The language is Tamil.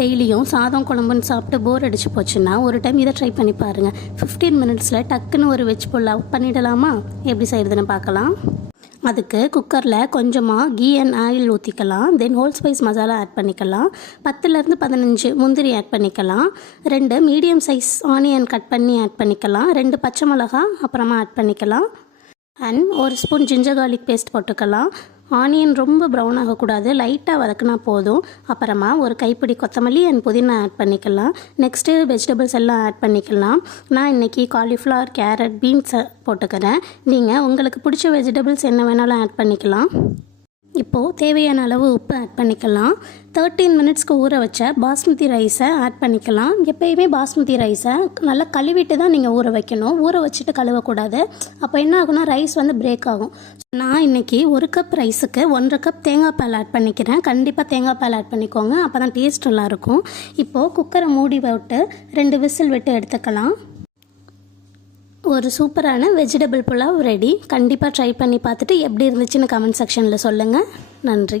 டெய்லியும் சாதம் குழம்புன்னு சாப்பிட்டு போர் அடிச்சு போச்சுன்னா ஒரு டைம் இதை ட்ரை பண்ணி பாருங்கள் ஃபிஃப்டீன் மினிட்ஸில் டக்குன்னு ஒரு வெஜ் புல்லாவ் பண்ணிடலாமா? எப்படி செய்கிறதுன்னு பார்க்கலாம். அதுக்கு குக்கரில் கொஞ்சமாக கீ அண்ட் ஆயில் ஊற்றிக்கலாம் then whole spice masala add பண்ணிக்கலாம். பத்துலேருந்து பதினஞ்சு முந்திரி ஆட் பண்ணிக்கலாம். ரெண்டு மீடியம் சைஸ் ஆனியன் கட் பண்ணி ஆட் பண்ணிக்கலாம். ரெண்டு பச்சை மிளகா அப்புறமா ஆட் பண்ணிக்கலாம். அண்ட் ஒரு ஸ்பூன் ஜிஞ்சர் கார்லிக் பேஸ்ட் போட்டுக்கலாம். ஆனியன் ரொம்ப ப்ரௌன் ஆகக்கூடாது. லைட்டாக வதக்குனா போதும். அப்புறமா ஒரு கைப்பிடி கொத்தமல்லி அண்ட் புதினா ஆட் பண்ணிக்கலாம். நெக்ஸ்ட்டு வெஜிடபிள்ஸ் எல்லாம் ஆட் பண்ணிக்கலாம். நான் இன்றைக்கி காலிஃப்ளவர் கேரட் பீன்ஸ் போட்டுக்கிறேன். நீங்கள் உங்களுக்கு பிடிச்ச வெஜிடபிள்ஸ் என்ன வேணாலும் ஆட் பண்ணிக்கலாம். இப்போது தேவையான அளவு உப்பு ஆட் பண்ணிக்கலாம். தேர்ட்டீன் மினிட்ஸ்க்கு ஊற வச்ச பாஸ்மதி ரைஸை ஆட் பண்ணிக்கலாம். எப்பயுமே பாஸ்மதி ரைஸை நல்லா கழுவிட்டு தான் நீங்கள் ஊற வைக்கணும். ஊற வச்சுட்டு கழுவக்கூடாது. அப்போ என்ன ஆகும்னா ரைஸ் வந்து பிரேக் ஆகும். நான் இன்றைக்கி ஒரு கப் ரைஸுக்கு ஒன்றரை கப் தேங்காய் பால் ஆட் பண்ணிக்கிறேன். கண்டிப்பாக தேங்காய் பால் ஆட் பண்ணிக்கோங்க. அப்போ தான் டேஸ்ட் நல்லாயிருக்கும் இப்போது குக்கரை மூடி விட்டு ரெண்டு விசில் விட்டு எடுத்துக்கலாம். ஒரு சூப்பரான வெஜிடபிள் புலாவ் ரெடி கண்டிப்பாக ட்ரை பண்ணி பார்த்துட்டு எப்படி இருந்துச்சுன்னு கமெண்ட் செக்ஷனில் சொல்லுங்கள் நன்றி.